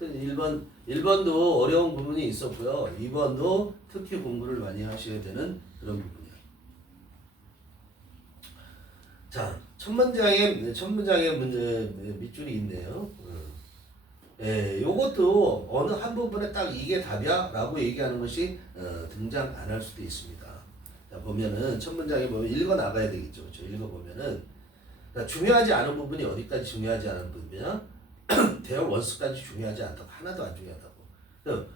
1번도 어려운 부분이 있었고요. 2번도 특히 공부를 많이 하셔야 되는 그런 부분이에요. 자, 첫 문장에 문제 밑줄이 있네요. 예, 요것도 어느 한 부분에 딱 이게 답이야 라고 얘기하는 것이 등장 안 할 수도 있습니다. 자, 보면은 첫 문장에 보면 읽어 나가야 되겠죠. 그렇죠? 읽어 보면은 중요하지 않은 부분이 어디까지 중요하지 않은 부분이냐? 대어 원스까지 중요하지 않다고. 하나도 안 중요하다고.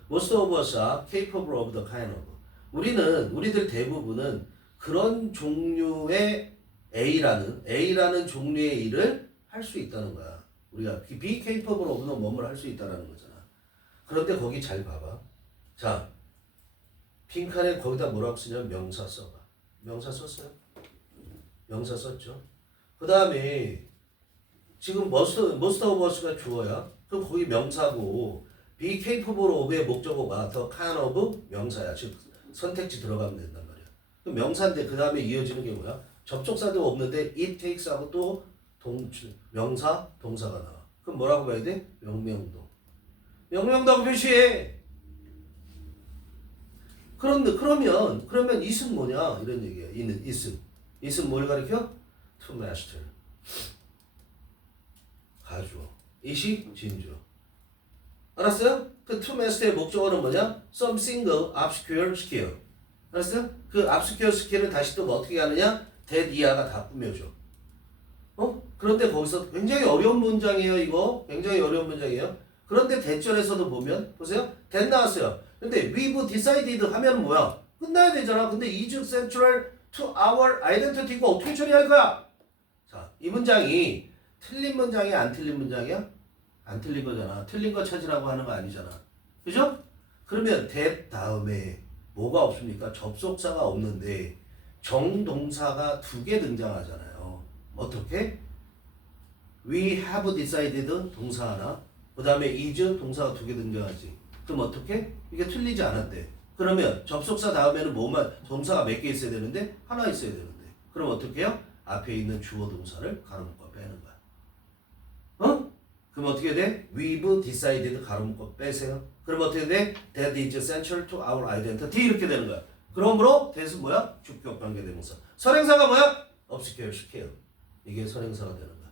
Most of us are capable of the kind of. 우리들 대부분은 그런 종류의 A라는 종류의 일을 할 수 있다는 거야. 우리가 be capable of는 뭐뭘 할 수 있다라는 거잖아. 그런데 거기 잘 봐봐. 자, 빈칸에 거기다 뭐라고 쓰냐면 명사 써봐. 명사 썼어요? 명사 썼죠. 그 다음에 지금 most of us가 주어야. 그럼 거기 명사고 be capable of의 목적어가 the kind of 명사야. 즉 선택지 들어가면 된단 말이야. 그럼 명사인데 그 다음에 이어지는 게 뭐야? 접속사도 없는데 it takes하고 또 명사, 동사가 나와. 그럼 뭐라고 봐야 돼? 명명동. 명명동 표시해. 그러면 is은 뭐냐? 이런 얘기야. is은 뭘 가리켜? to master. 가주어. it이 진주어. 알았어요? 그 to master의 목적어는 뭐냐? some single obscure skill. 알았어요? 그 obscure skill을 다시 또 어떻게 하느냐? that 이하가 다 꾸며줘. 그런데 거기서 굉장히 어려운 문장이에요, 이거. 굉장히 어려운 문장이에요. 그런데 대절에서도 보면, 보세요. that 나왔어요. 근데 we've decided 하면 뭐야? 끝나야 되잖아. 근데 is central to our identity 이거 어떻게 처리할 거야? 자, 이 문장이 틀린 문장이야, 안 틀린 문장이야? 안 틀린 거잖아. 틀린 거 찾으라고 하는 거 아니잖아. 그죠? 그러면 that 다음에 뭐가 없습니까? 접속사가 없는데 정동사가 2개 등장하잖아요. 어떻게? We have decided 동사 하나, 그 다음에 is 동사가 2개 등장하지. 그럼 어떻게? 이게 틀리지 않았대. 그러면 접속사 다음에는 뭐만 동사가 몇 개 있어야 되는데? 하나 있어야 되는데. 그럼 어떻게 해요? 앞에 있는 주어 동사를 가로묶어 빼는 거야. 그럼 어떻게 돼? We've decided 가로묶어 빼세요. 그럼 어떻게 돼? That is central to our identity 이렇게 되는 거야. 그러므로 that은 뭐야? 주격 관계 대명사. 선행사가 뭐야? obscure skill. 이게 선행사가 되는 거야.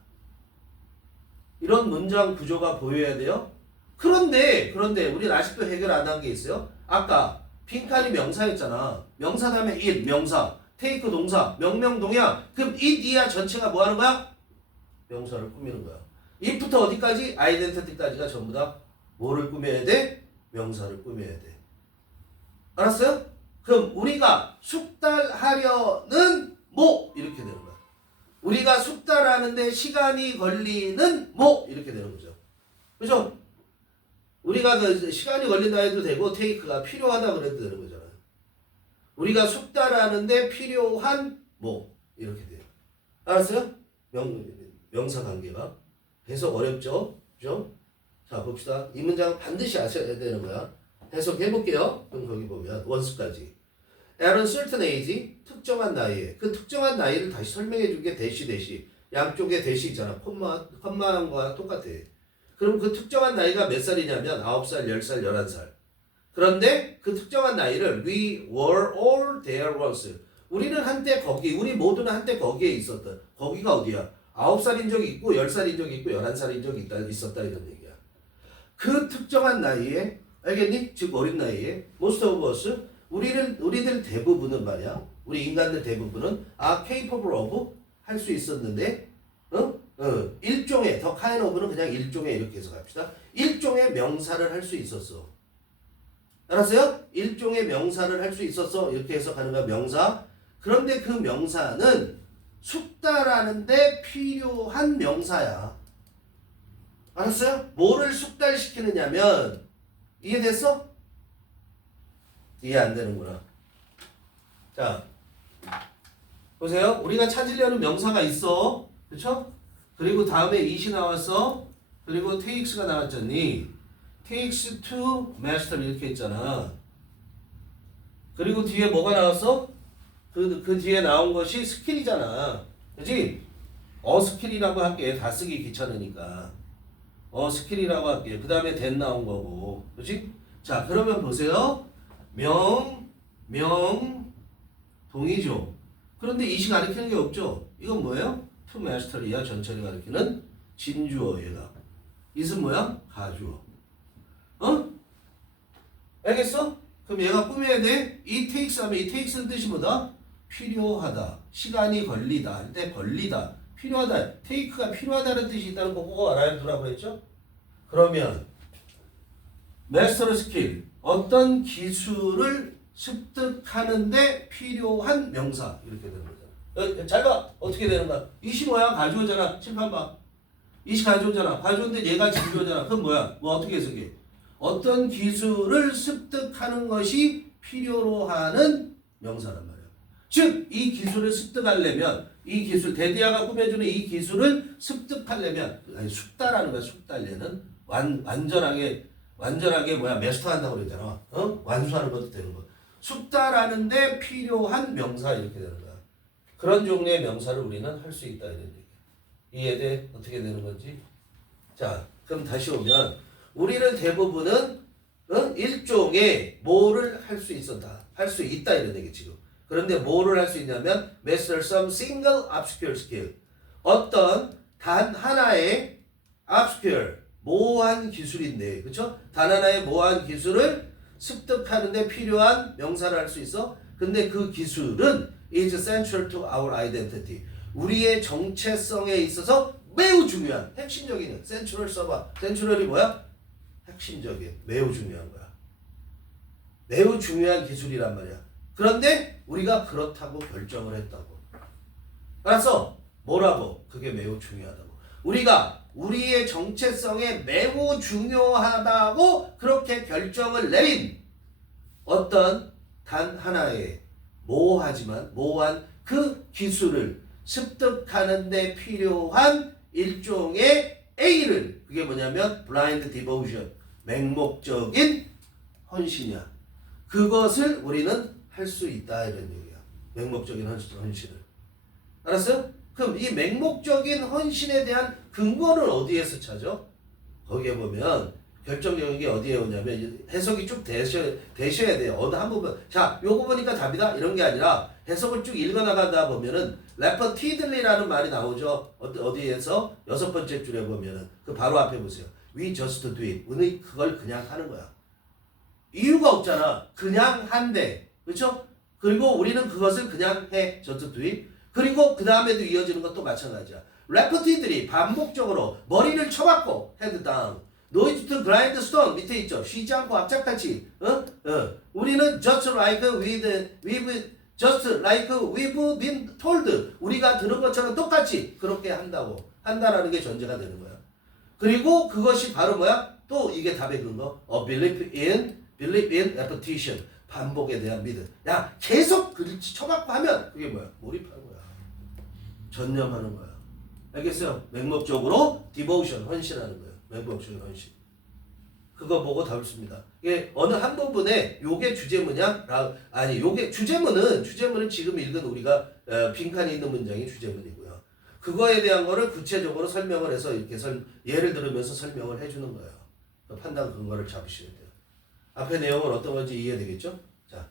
이런 문장 구조가 보여야 돼요. 그런데 우리는 아직도 해결 안 한 게 있어요. 아까 빈칸이 명사였잖아. 명사 다음에 it 명사, take 동사, 명명동이야. 그럼 it 이하 전체가 뭐 하는 거야? 명사를 꾸미는 거야. it부터 어디까지? identity까지가 전부 다 뭐를 꾸며야 돼? 명사를 꾸며야 돼. 알았어요? 그럼 우리가 숙달하려는 뭐 이렇게 되는 거야. 우리가 숙달하는데 시간이 걸리는 뭐 이렇게 되는 거죠. 그죠? 우리가 그 시간이 걸린다 해도 되고 take가 필요하다 그래도 되는 거잖아요. 우리가 숙달하는데 필요한 뭐 이렇게 돼요. 알았어요? 명사 관계가 해석 어렵죠? 그죠? 자 봅시다. 이 문장 반드시 아셔야 되는 거야. 해석해 볼게요. 그럼 거기 보면 원수까지. At a certain age, 특정한 나이에. 그 특정한 나이를 다시 설명해 준 게 대시. 양쪽에 대시 있잖아. 콤마과 똑같아. 그럼 그 특정한 나이가 몇 살이냐면 9살, 10살, 11살. 그런데 그 특정한 나이를 We were all there once. 우리는 한때 거기, 우리 모두는 한때 거기에 있었다. 거기가 어디야? 9살인 적이 있고 10살인 적이 있고 11살인 적이 있었다 이런 얘기야. 그 특정한 나이에 알겠니? 즉 어린 나이에 most of us 우리들 대부분은 말이야. 우리 인간들 대부분은 capable of 할 수 있었는데 일종의 the kind of는 그냥 일종의 이렇게 해서 갑시다. 일종의 명사를 할 수 있었어. 알았어요? 일종의 명사를 할 수 있었어. 이렇게 해석하는 거야. 명사. 그런데 그 명사는 숙달하는데 필요한 명사야. 알았어요? 뭐를 숙달시키느냐면 이해됐어? 이해 안 되는구나. 자, 보세요. 우리가 찾으려는 명사가 있어. 그쵸? 그리고 다음에 it이 나왔어. 그리고 takes가 나왔잖니. takes to master 이렇게 있잖아. 그리고 뒤에 뭐가 나왔어? 그 뒤에 나온 것이 스킬이잖아. 그치? 스킬이라고 할게. 다 쓰기 귀찮으니까. 스킬이라고 할게요. 그 다음에 that 나온 거고. 그렇지? 자, 그러면 보세요. 동이죠. 그런데 이시 가리키는 게 없죠. 이건 뭐예요? to master이야. 전철이 가리키는 진주어 얘가. 이은 뭐야? 가주어. 알겠어? 그럼 얘가 꾸며야 돼. 이 takes 하면 이 takes는 뜻이 뭐다? 필요하다. 시간이 걸리다. 할 때 걸리다. 필요하다. take가 필요하다는 뜻이 있다는 거 그거 알아두라고 했죠? 그러면 마스터 스킬 어떤 기술을 습득하는데 필요한 명사 이렇게 되는 거잖아. 잘 봐. 어떻게 되는 거야? 이시 뭐야? 가주어잖아. 칠판 봐. 이시 가주어잖아. 가주어인데 얘가 진주어잖아. 그럼 뭐야? 뭐 어떻게 해석해? 어떤 기술을 습득하는 것이 필요로 하는 명사란 말이야. 즉, 이 기술을 습득하려면 이 기술, 데디아가 꾸며주는 이 기술을 습득하려면 아니 숙달하는 거야. 숙달려는 완전하게 뭐야 마스터한다고 그러잖아. 완수하는 것도 되는 거. 숙달하는데 필요한 명사 이렇게 되는 거야. 그런 종류의 명사를 우리는 할 수 있다 이런 얘기야. 이해돼? 어떻게 되는 건지? 자, 그럼 다시 오면 우리는 대부분은 일종의 뭐를 할 수 있었다. 할 수 있다 이런 얘기 지금. 그런데 뭐를 할 수 있냐면 master some single obscure skill. 어떤 단 하나의 obscure 모호한 기술인데, 그렇죠? 단 하나의 모호한 기술을 습득하는데 필요한 명사를 할 수 있어. 근데 그 기술은 is central to our identity. 우리의 정체성에 있어서 매우 중요한 핵심적인 central 써봐. central이 뭐야? 핵심적인 매우 중요한 거야. 매우 중요한 기술이란 말이야. 그런데 우리가 그렇다고 결정을 했다고. 알았어? 뭐라고? 그게 매우 중요하다고. 우리가 우리의 정체성에 매우 중요하다고 그렇게 결정을 내린 어떤 단 하나의 모호하지만 모호한 그 기술을 습득하는 데 필요한 일종의 A를 그게 뭐냐면 blind devotion 맹목적인 헌신이야. 그것을 우리는 할 수 있다 이런 얘기야. 맹목적인 헌신을. 알았어? 그럼 이 맹목적인 헌신에 대한 근거는 어디에서 찾아? 거기에 보면 결정적인 게 어디에 오냐면 해석이 쭉 되셔야 돼요. 어느 한 부분. 자, 요거 보니까 답이다 이런 게 아니라 해석을 쭉 읽어나가다 보면은 repeatedly라는 말이 나오죠. 어디에서? 6번째 줄에 보면은 그 바로 앞에 보세요. We just do it. 우리 그걸 그냥 하는 거야. 이유가 없잖아. 그냥 한대. 그렇죠? 그리고 우리는 그것을 그냥 해. just do it. 그리고 그 다음에도 이어지는 것도 마찬가지야. repeatedly 반복적으로 머리를 쳐박고 head down. noise to grind stone 밑에 있죠. 쉬지 않고 악착같이. 우리는 just like we've been told. 우리가 들은 것처럼 똑같이 그렇게 한다라는 게 전제가 되는 거야. 그리고 그것이 바로 뭐야? 또 이게 답의 근거. believe in repetition. 반복에 대한 믿음. 야, 계속 그렇지 쳐박고 하면 그게 뭐야? 몰입하는 거야. 전념하는 거야. 알겠어요? 맹목적으로 devotion, 헌신하는 거예요. 맹목적인 헌신. 그거 보고 답을 씁니다. 이게 어느 한 부분에 요게 주제문이야? 요게 주제문은 지금 읽은 우리가 빈칸이 있는 문장이 주제문이고요. 그거에 대한 거를 구체적으로 설명을 해서 이렇게 예를 들으면서 설명을 해주는 거예요. 판단 근거를 잡으셔야 돼요. 앞에 내용은 어떤 건지 이해되겠죠? 자,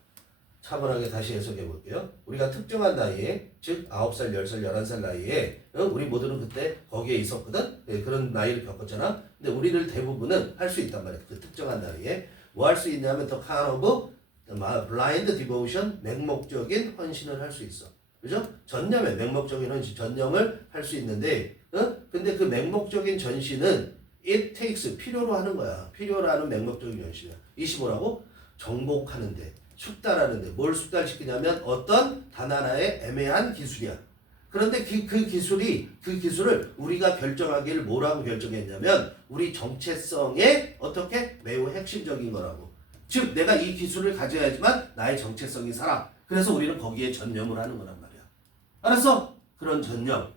차분하게 다시 해석해 볼게요. 우리가 특정한 나이에, 즉 9살, 10살, 11살 나이에 우리 모두는 그때 거기에 있었거든? 그런 나이를 겪었잖아. 근데 우리를 대부분은 할 수 있단 말이야. 그 특정한 나이에. 뭐 할 수 있냐면 더 kind of blind devotion, 맹목적인 헌신을 할 수 있어. 그죠? 전념에 맹목적인 헌신, 전념을 할 수 있는데 근데 그 맹목적인 전신은 it takes, 필요로 하는 거야. 필요로 하는 맹목적인 헌신이야. 25라고? 정복하는데, 숙달하는데, 뭘 숙달시키냐면 어떤 단 하나의 애매한 기술이야. 그런데 그 기술을 우리가 결정하기를 뭐라고 결정했냐면 우리 정체성에 어떻게 매우 핵심적인 거라고. 즉 내가 이 기술을 가져야지만 나의 정체성이 살아. 그래서 우리는 거기에 전념을 하는 거란 말이야. 알았어? 그런 전념,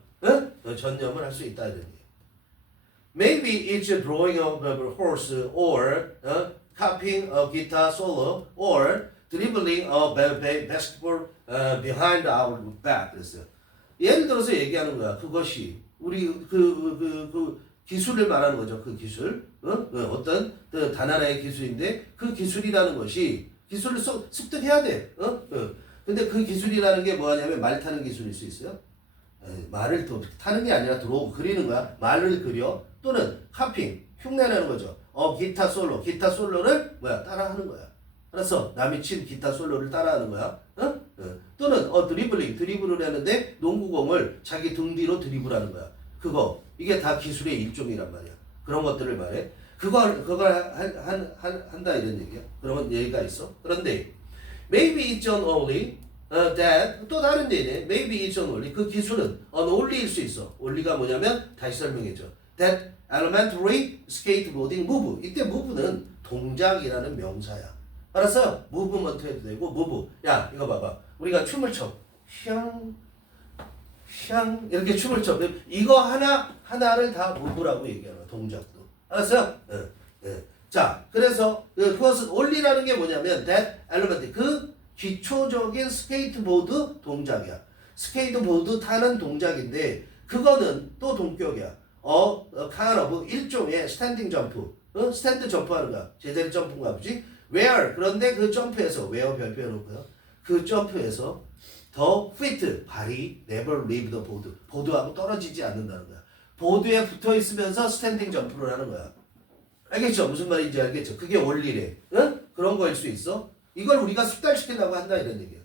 전념을 할 수 있다 이런 얘기. Maybe it's drawing a horse or copying a guitar solo or dribbling a basketball behind our back. 그랬어요. 예를 들어서 얘기하는 거야. 그것이 우리 기술을 말하는 거죠. 그 기술. 어떤 단 하나의 기술인데 그 기술이라는 것이 기술을 습득해야 돼. 근데 그 기술이라는 게 뭐냐면 말 타는 기술일 수 있어요. 말을 타는 게 아니라 들어오고 그리는 거야. 말을 그려. 또는 카핑, 흉내내는 거죠. 기타 솔로. 기타 솔로를 따라하는 거야. 알았어? 남이 친 기타 솔로를 따라하는 거야. 또는 드리블링. 드리블을 하는데 농구공을 자기 등 뒤로 드리블하는 거야. 그거. 이게 다 기술의 일종이란 말이야. 그런 것들을 말해. 그걸 한다 이런 얘기야. 그런 얘기가 있어. 그런데 maybe it's not only that 또 다른 데네. maybe it's not only 그 기술은 only일 수 있어. only가 뭐냐면 다시 설명해줘. that elementary skateboarding move. 이때 move는 동작이라는 명사야. 알았어요? 무브먼트 해도 되고 무브. 야 이거 봐봐. 우리가 춤을 춰. 샹 이렇게 춤을 춰. 이거 하나를 다 무브라고 얘기하는 동작도. 알았어요? 자 그래서 그것은 only라는 게 뭐냐면 that element 그 기초적인 스케이트보드 동작이야. 스케이트보드 타는 동작인데 그거는 또 동격이야. kind of 일종의 스탠딩 점프. 스탠드 점프하는 거야. 제자리 점프인가 보지? where 그런데 그 점프에서 where 별표 해놓고요. 그 점프에서 더 fit 발이 never leave the board. 보드하고 떨어지지 않는다는 거야. 보드에 붙어 있으면서 스탠딩 점프를 하는 거야. 알겠죠? 무슨 말인지 알겠죠? 그게 원리래. 그런 거일 수 있어. 이걸 우리가 숙달시키려고 한다 이런 얘기야.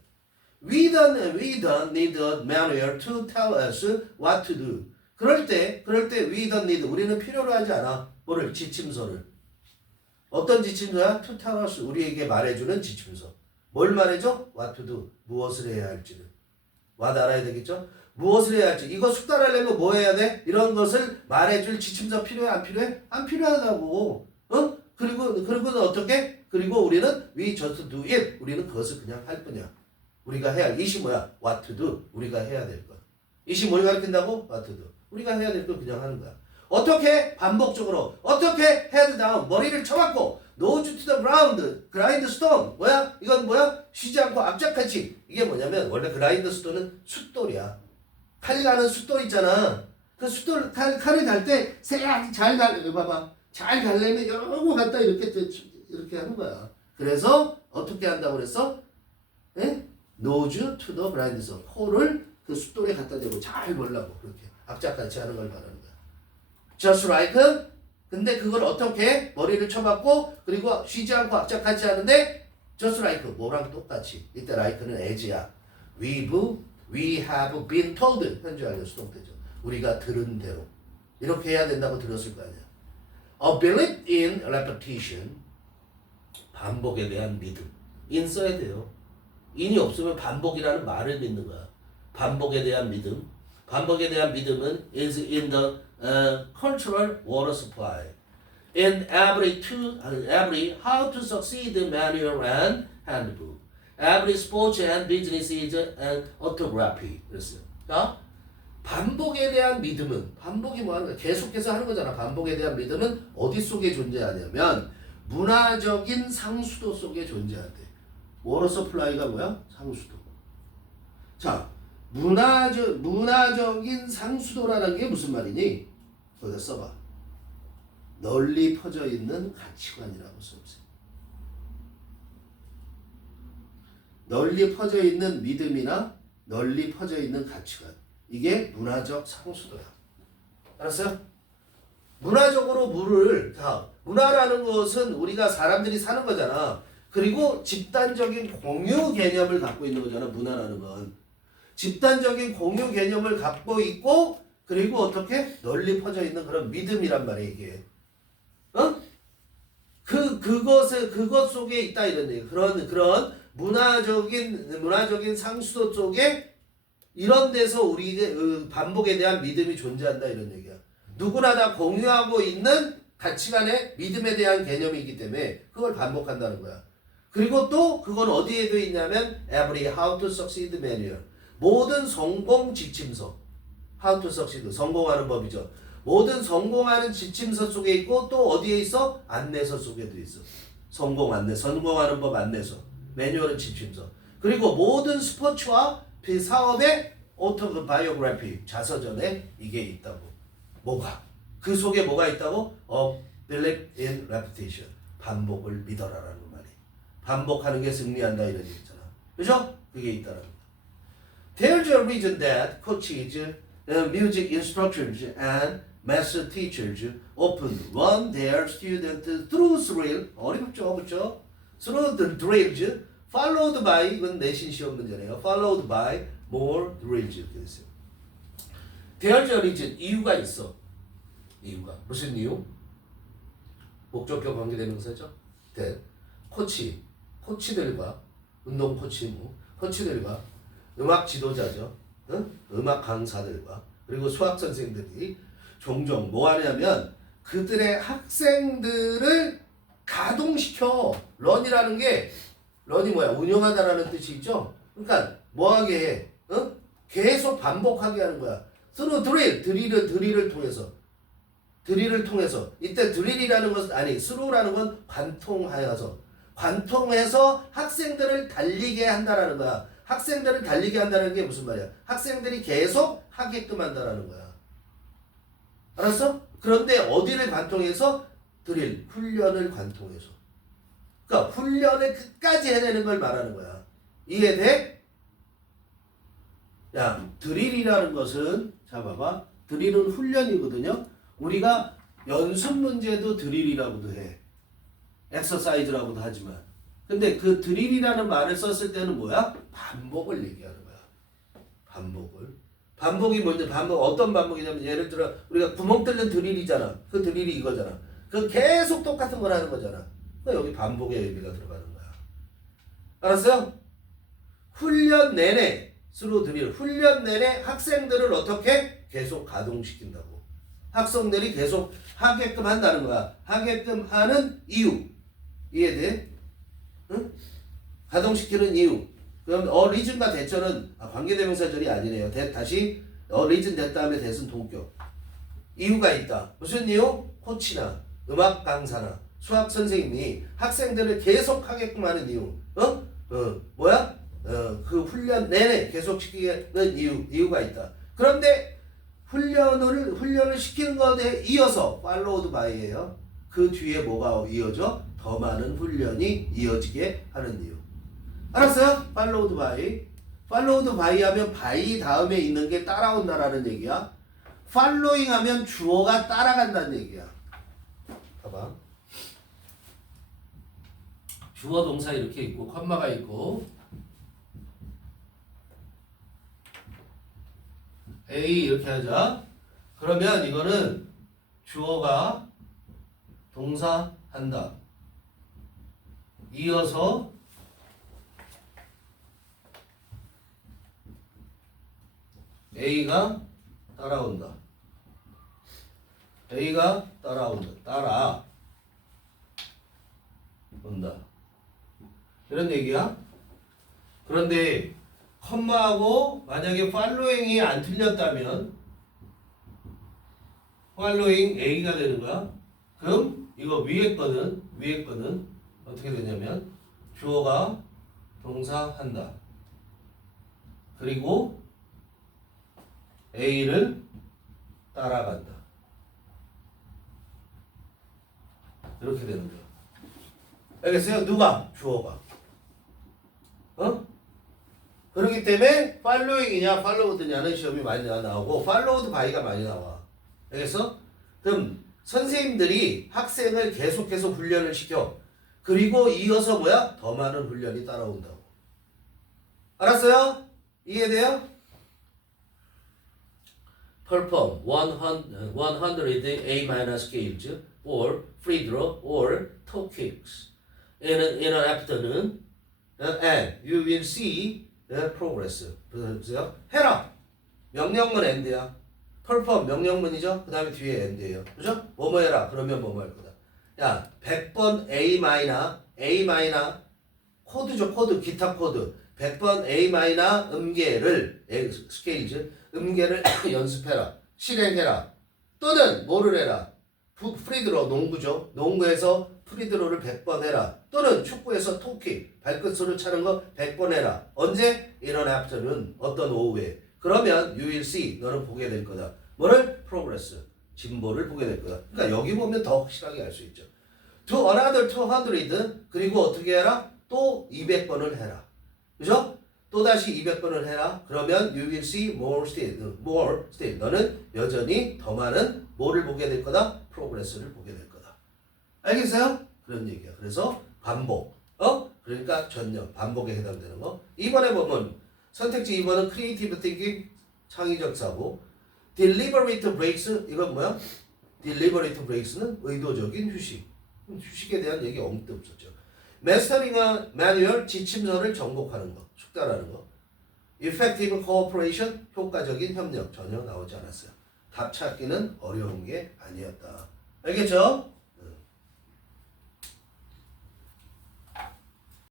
We don't need a manual to tell us what to do. 그럴 때 we don't need 우리는 필요로 하지 않아. 뭐를? 지침서를. 어떤 지침서야? To tell us 우리에게 말해주는 지침서. 뭘 말해줘? What to do 무엇을 해야 할지는. what 알아야 되겠죠? 무엇을 해야 할지. 이거 숙달하려면 뭐 해야 돼? 이런 것을 말해줄 지침서 필요해? 안 필요해? 안 필요하다고. 그리고 어떻게? 그리고 우리는 we just do it. 우리는 그것을 그냥 할 뿐이야. 우리가 해야 할 이시 뭐야? what to do. 우리가 해야 될 것. 이시 뭘 가르친다고? what to do. 우리가 해야 될 걸 그냥 하는 거야. 어떻게? 반복적으로. 어떻게? head down. 머리를 쳐박고 nose to the ground. grind stone. 뭐야? 이건 뭐야? 쉬지 않고 악착같이. 이게 뭐냐면 원래 grind stone은 숫돌이야. 칼 가는 숫돌 있잖아. 그 숫돌 칼을 갈 때 잘 갈래. 봐봐. 잘 갈려면 여러 번 갖다 이렇게 하는 거야. 그래서 어떻게 한다고 그랬어? nose to the grind stone. 코를 그 숫돌에 갖다 대고 잘 보려고 그렇게 악착같이 하는 걸 말하는 거야. just like 근데 그걸 어떻게 머리를 쳐박고 그리고 쉬지 않고 악착같이 하는데 just like 뭐랑 똑같이. 이때 like는 as야. we have been told 현재 완료 수동태죠. 우리가 들은 대로 이렇게 해야 된다고 들었을 거 아니야. A belief in repetition 반복에 대한 믿음. in 써야 돼요. in이 없으면 반복이라는 말을 믿는 거야. 반복에 대한 믿음. 반복에 대한 믿음은 is in the cultural water supply. In every how to succeed manual and handbook. Every sports and business is an autography. 그랬어요. 자, 반복에 대한 믿음은 반복이 뭐 하는 거야? 계속해서 하는 거잖아. 반복에 대한 믿음은 어디 속에 존재하냐면 문화적인 상수도 속에 존재한대. 워터 서플라이가 뭐야? 상수도. 자, 문화적인 상수도라는 게 무슨 말이니? 거기다 써봐. 널리 퍼져 있는 가치관이라고 써보세요. 널리 퍼져 있는 믿음이나 널리 퍼져 있는 가치관. 이게 문화적 상수도야. 알았어요? 문화적으로 문화라는 것은 우리가 사람들이 사는 거잖아. 그리고 집단적인 공유 개념을 갖고 있는 거잖아. 문화라는 건. 집단적인 공유 개념을 갖고 있고 그리고 어떻게? 널리 퍼져 있는 그런 믿음이란 말이야 이게. 그것 속에 있다 이런 얘기. 그런 문화적인 상수도 속에 이런 데서 우리의 반복에 대한 믿음이 존재한다 이런 얘기야. 누구나 다 공유하고 있는 가치관의 믿음에 대한 개념이기 때문에 그걸 반복한다는 거야. 그리고 또 그건 어디에도 있냐면 every how to succeed manual. 모든 성공 지침서. how to succeed 성공하는 법이죠. 모든 성공하는 지침서 속에 있고 또 어디에 있어? 안내서 속에도 있어. 성공하는 법 안내서. 매뉴얼은 지침서. 그리고 모든 스포츠와 사업의 오토바이오그래피 자서전에 이게 있다고. 뭐가? 그 속에 뭐가 있다고? Believe in repetition. 반복을 믿어라라는 말이. 반복하는 게 승리한다 이런 얘기잖아. 그죠? 그게 있다라는 거. There's a reason that coaches, music instructors, and master teachers often run their students through drill. 어렵죠, 그렇죠? Through the drills, followed by 이건 내신 시험 문제네요. Followed by more drills 이렇게 됐어요. There's a reason 이유가 있어. 이유가 무슨 이유? 목적격 관계대명사죠. that 코치들과 운동 코치 코치들과 음악 지도자죠. 음악 강사들과 그리고 수학 선생들이 종종 뭐 하냐면 그들의 학생들을 가동시켜. 런이라는 게 런이 뭐야? 운영하다라는 뜻이 있죠. 그러니까 뭐하게 해? 계속 반복하게 하는 거야. through drill, 드릴을 통해서 이때 드릴이라는 것은 아니 through라는 건 관통해서 학생들을 달리게 한다라는 거야. 학생들을 달리게 한다는 게 무슨 말이야? 학생들이 계속 하게끔 한다라는 거야. 알았어? 그런데 어디를 관통해서? 드릴, 훈련을 관통해서. 그러니까 훈련을 끝까지 해내는 걸 말하는 거야. 이해돼? 야, 드릴이라는 것은 자 봐봐. 드릴은 훈련이거든요. 우리가 연습 문제도 드릴이라고도 해. 엑서사이즈라고도 하지만. 근데 그 드릴이라는 말을 썼을 때는 뭐야? 반복을 얘기하는 거야. 반복이 뭔지 어떤 반복이냐면 예를 들어 우리가 구멍 뚫는 드릴이잖아. 그 드릴이 이거잖아. 그 계속 똑같은 걸 하는 거잖아. 여기 반복의 의미가 들어가는 거야. 알았어요? 훈련 내내 스루 드릴 훈련 내내 학생들을 어떻게 계속 가동시킨다고. 학생들이 계속 하게끔 한다는 거야. 하게끔 하는 이유. 이해돼? 응? 가동시키는 이유. 그럼 리즌과 대처는 관계대명사절이 아니네요. 다시 리즌 됐 다음에 대은 동격. 이유가 있다. 무슨 이유? 코치나 음악 강사나 수학 선생님이 학생들을 계속 하게끔 하는 이유. 뭐야? 그 훈련 내내 계속 시키는 이유가 있다. 그런데 훈련을 시키는 것에 이어서 followed by예요. 그 뒤에 뭐가 이어져? 더 많은 훈련이 이어지게 하는 이유. 알았어요? followed by 하면 by 다음에 있는 게 따라온다라는 얘기야. following 하면 주어가 따라간다는 얘기야. 봐봐. 주어 동사 이렇게 있고 컴마가 있고 A 이렇게 하자. 그러면 이거는 주어가 동사 한다. 이어서 A가 따라온다. 따라온다. 따라온다. 이런 얘기야. 그런데 컴마하고 만약에 following이 안 틀렸다면 following A가 되는 거야. 그럼 이거 위에 거는 어떻게 되냐면 주어가 동사 한다. 그리고 A를 따라간다. 이렇게 되는 거야. 알겠어요? 누가? 주어가. 그렇기 때문에 following이냐 followed냐는 시험이 많이 나오고 followed by가 많이 나와. 알겠어? 그럼 선생님들이 학생을 계속해서 훈련을 시켜. 그리고 이어서 뭐야? 더 많은 훈련이 따라온다고. 알았어요? 이해돼요? Perform 100 A- scales or free throw or toe kicks in an afternoon and you will see the progress. 보세요. 해라. 명령문 end야. perform 명령문이죠. 그 다음에 뒤에 end예요. 그죠? 뭐뭐 해라. 그러면 뭐뭐 할 거다. 야, 100번 A- 코드죠. 코드. 기타 코드. 100번 A- 음계를 스케일즈 음계를 연습해라. 실행해라. 또는 뭐를 해라. 프리드로 농구죠. 농구에서 프리드로를 100번 해라. 또는 축구에서 토킥 발끝으로 차는 거 100번 해라. 언제? In an afternoon 어떤 오후에. 그러면 you will see 너는 보게 될 거다. 뭐를? progress 진보를 보게 될 거다. 그러니까 여기 보면 더 확실하게 알 수 있죠. To another 200 그리고 어떻게 해라? 또 200번을 해라. 그죠? 또 다시 200번을 해라. 그러면 you will see more still. 너는 여전히 더 많은 뭐를 보게 될 거다? 프로그레스를 보게 될 거다. 알겠어요? 그런 얘기야. 그래서 반복. 그러니까 전혀 반복에 해당되는 거. 2번에 보면 선택지 2번은 creative thinking 창의적 사고. deliberate breaks 이건 뭐야? deliberate breaks는 의도적인 휴식. 휴식에 대한 얘기 엄청 없었죠. mastering a manual 지침서를 정복하는 거. 숙달하는 거. effective cooperation 효과적인 협력 전혀 나오지 않았어요. 답 찾기는 어려운 게 아니었다. 알겠죠?